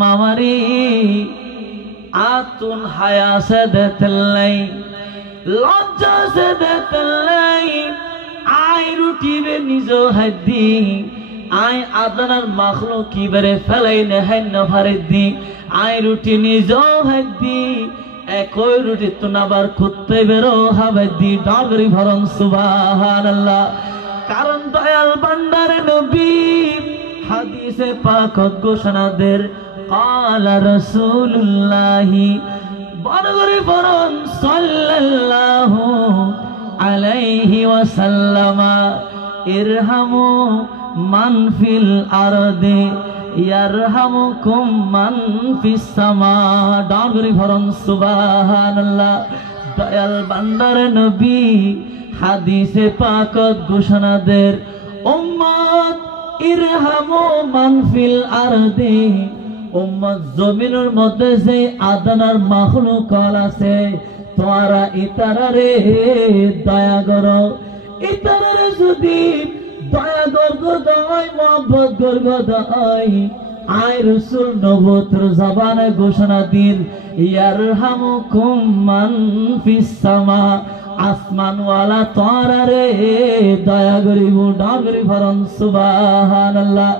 মামারি আতুন হায়া সে দেতেলাই লজ্জা সে দেতেলাই আই রুটি বে নিজ হাদ্দি আই আদনার মাখলো কি বেরে ফেলাই নেহাই নফারে দি আই রুটি নিজ হাদ্দি একই রুটি তুনাবার খুঁজতে বেরো হবে দি ডগরি ভরণ সুবহানাল্লাহ। কারণ দয়াল ভান্ডারে নবী হাদিসে পাক ঘোষণাদের ক্বালা রাসূলুল্লাহি বড়গরি ভরণ সাল্লাল্লাহু আলাইহি ওয়াসাল্লাম ইরহামু মান ফিল আরদি ইয়ারহামুকুম মান ফিস সামা ডগরি ভরণ সুবহানাল্লাহ। দয়াল ভান্ডারে নবী হাদিসে পাক ঘোষণাদের উম্মত ইরহামু মান ফিল আরদি উম্মত জমিনের মধ্যে যে আদনার মাখলুক আছে তোমরা ইতারারে দয়া করো। ইতারারে যদি দয়া করগো দয় মোহাম্মত করগো দয় আই রাসূল নবুয়তের জবানে ঘোষণা দিন ইয়ারহামুকুম মান ফিস সামা আসমান ওয়ালা তোমরা রে দয়া করিব ডগরি ভরণ সুবহানাল্লাহ।